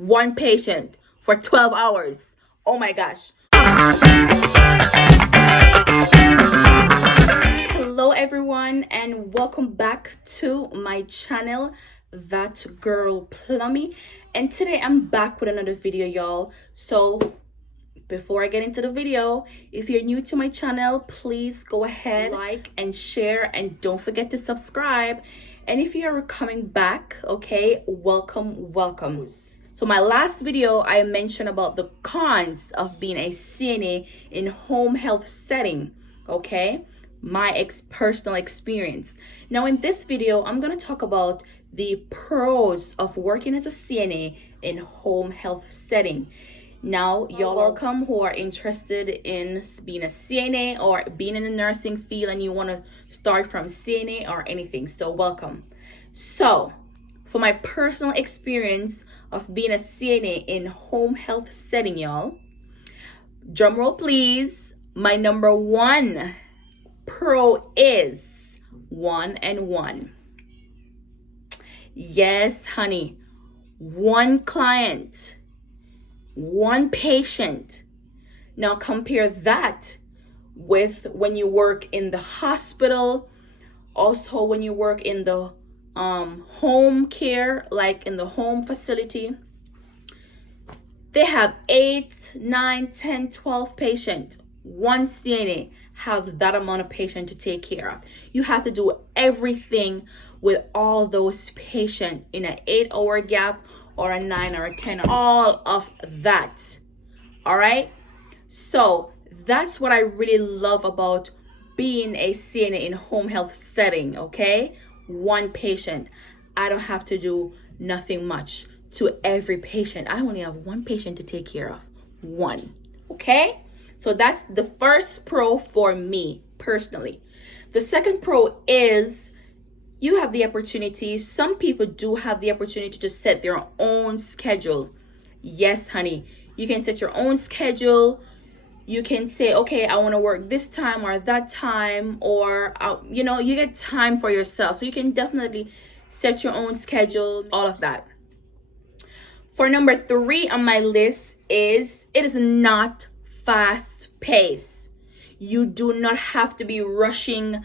one patient for 12 hours. Oh my gosh. Hello everyone and welcome back to my channel, That Girl Plummy. And today I'm back with another video, y'all. So before I get into the video, if you're new to my channel, please go ahead, like and share, and don't forget to subscribe. And if you're coming back, okay, welcome. So my last video, I mentioned about the cons of being a CNA in home health setting, okay? My personal experience. Now in this video, I'm going to talk about the pros of working as a CNA in home health setting. Now, y'all welcome who are interested in being a CNA or being in the nursing field and you want to start from CNA or anything. So welcome. So for my personal experience of being a CNA in home health setting, y'all, drum roll please. My number one pro is one-on-one. Yes, honey, one client, one patient. Now compare that with when you work in the hospital, also when you work in the home care, like in the home facility. They have 8, 9, 10, 12 patients. One CNA have that amount of patient to take care of. You have to do everything with all those patients in an 8-hour gap or a 9 or a 10, all of that. All right. So that's what I really love about being a CNA in home health setting. Okay. One patient. I don't have to do nothing much to every patient. I only have one patient to take care of. One. Okay. So that's the first pro for me personally. The second pro is you have the opportunity. Some people do have the opportunity to set their own schedule. Yes, honey. You can set your own schedule. You can say, okay, I want to work this time or that time, or, you get time for yourself. So you can definitely set your own schedule, all of that. For number 3 on my list is it is not fast paced. You do not have to be rushing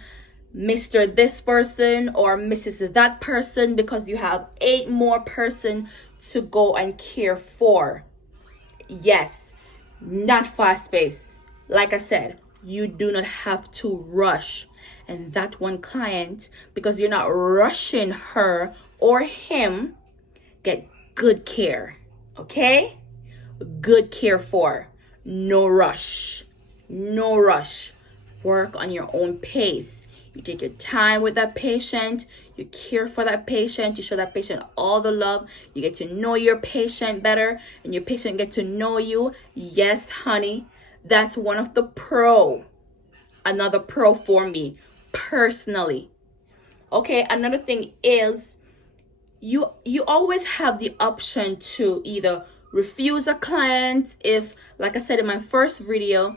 Mr. this person or Mrs. that person because you have 8 more person to go and care for. Yes, not fast paced. Like I said, you do not have to rush. And that one client, because you're not rushing her or him, get good care. Okay? Good care for. No rush. No rush. Work on your own pace. You take your time with that patient. You care for that patient. You show that patient all the love. You get to know your patient better, and your patient get to know you. Yes, honey. That's one of the pro. Another pro for me personally. Okay, another thing is you always have the option to either refuse a client if, like I said in my first video,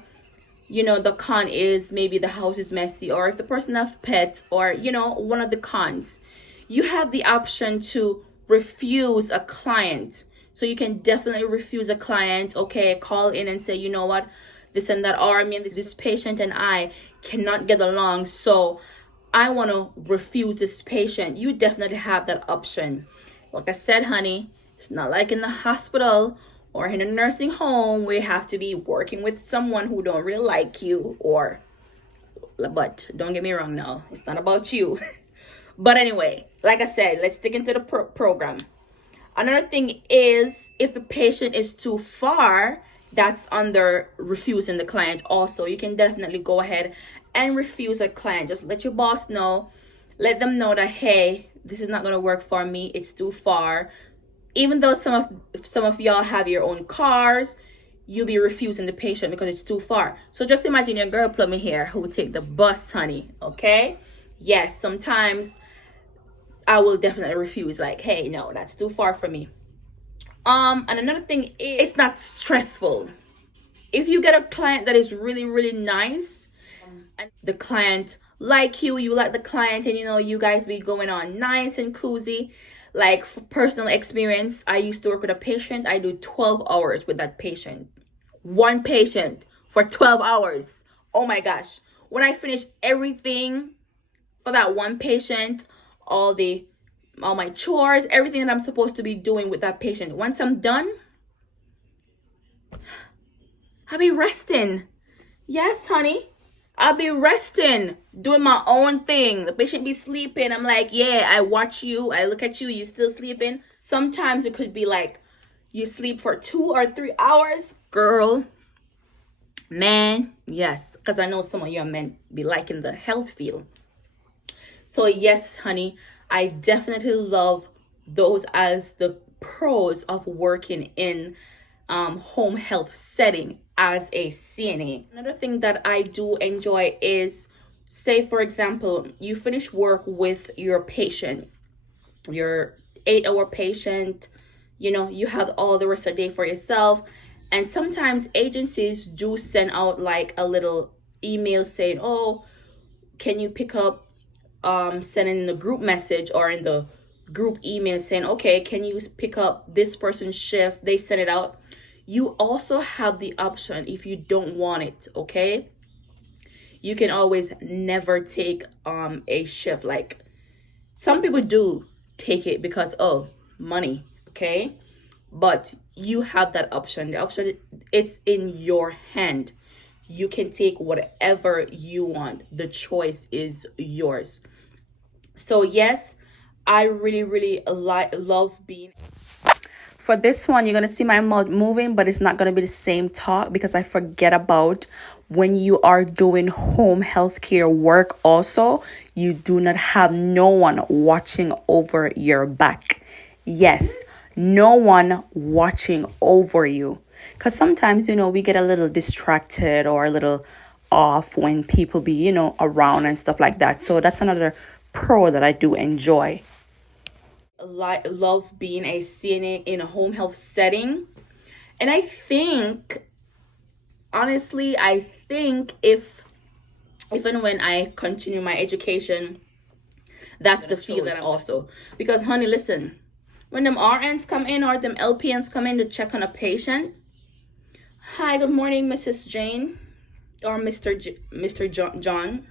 the con is maybe the house is messy, or if the person have pets, or one of the cons. You have the option to refuse a client. So you can definitely refuse a client. Okay, call in and say, you know what, this and that, or this patient and I cannot get along, so I want to refuse this patient. You definitely have that option. Like I said, honey, it's not like in the hospital or in a nursing home where you have to be working with someone who don't really like you, but don't get me wrong now, it's not about you. But anyway, like I said, let's stick into the program. Another thing is if the patient is too far, that's under refusing the client also. You can definitely go ahead and refuse a client. Just let your boss know. Let them know that, hey, this is not going to work for me. It's too far. Even though some of y'all have your own cars, you'll be refusing the patient because it's too far. So just imagine your girl plumber here who will take the bus, honey. Okay? Yes, sometimes I will definitely refuse. Like, hey, no, that's too far for me. And another thing is it's not stressful. If you get a client that is really, really nice, and the client like you like the client, and you guys be going on nice and cozy, Like for personal experience, I used to work with a patient. I do 12 hours with that patient. One patient for 12 hours. Oh my gosh. When I finish everything for that one patient, all the all my chores, everything that I'm supposed to be doing with that patient, once I'm done, I'll be resting. Yes, honey. I'll be resting, doing my own thing. The patient be sleeping. I'm like, yeah, I watch you. I look at you. You still sleeping. Sometimes it could be like you sleep for 2 or 3 hours. Girl, man, yes. Because I know some of you men be liking the health field. So yes, honey, I definitely love those as the pros of working in home health setting as a CNA. Another thing that I do enjoy is, say for example, you finish work with your patient, your 8-hour patient, you have all the rest of the day for yourself. And sometimes agencies do send out like a little email saying, oh, can you pick up, sending in the group message or in the group email saying, okay, can you pick up this person's shift? They send it out. You also have the option if you don't want it, okay? You can always never take a shift. Like some people do take it because, oh, money, okay? But you have that option. The option, it's in your hand. You can take whatever you want. The choice is yours. So yes, I really, really love being. For this one, you're going to see my mouth moving, but it's not going to be the same talk because I forget about when you are doing home healthcare work also, you do not have no one watching over your back. Yes, no one watching over you. Because sometimes, we get a little distracted or a little off when people be, around and stuff like that. So that's another pro that I do enjoy. Love being a CNA in a home health setting. And I think, honestly, if and when I continue my education, that's the field that also. Because, honey, listen, when them RNs come in or them LPNs come in to check on a patient, hi, good morning, Mrs. Jane or Mr. John.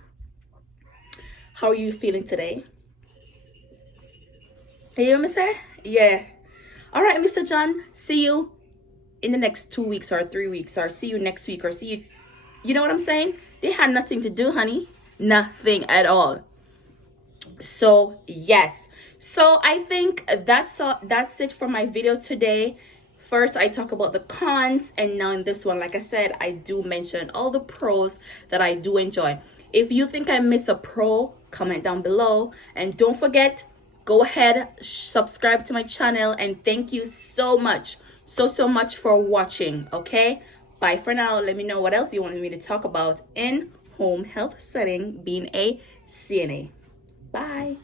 How are you feeling today? You hear me say? Yeah. All right, Mr. John, see you in the next 2 weeks or 3 weeks, or see you next week, or see you. You know what I'm saying? They had nothing to do, honey. Nothing at all. So yes. So I think that's it for my video today. First, I talk about the cons, and now in this one, like I said, I do mention all the pros that I do enjoy. If you think I miss a pro, comment down below, and don't forget, go ahead, subscribe to my channel, and thank you so much, so much for watching. Okay, bye for now. Let me know what else you wanted me to talk about in home health setting being a CNA. Bye.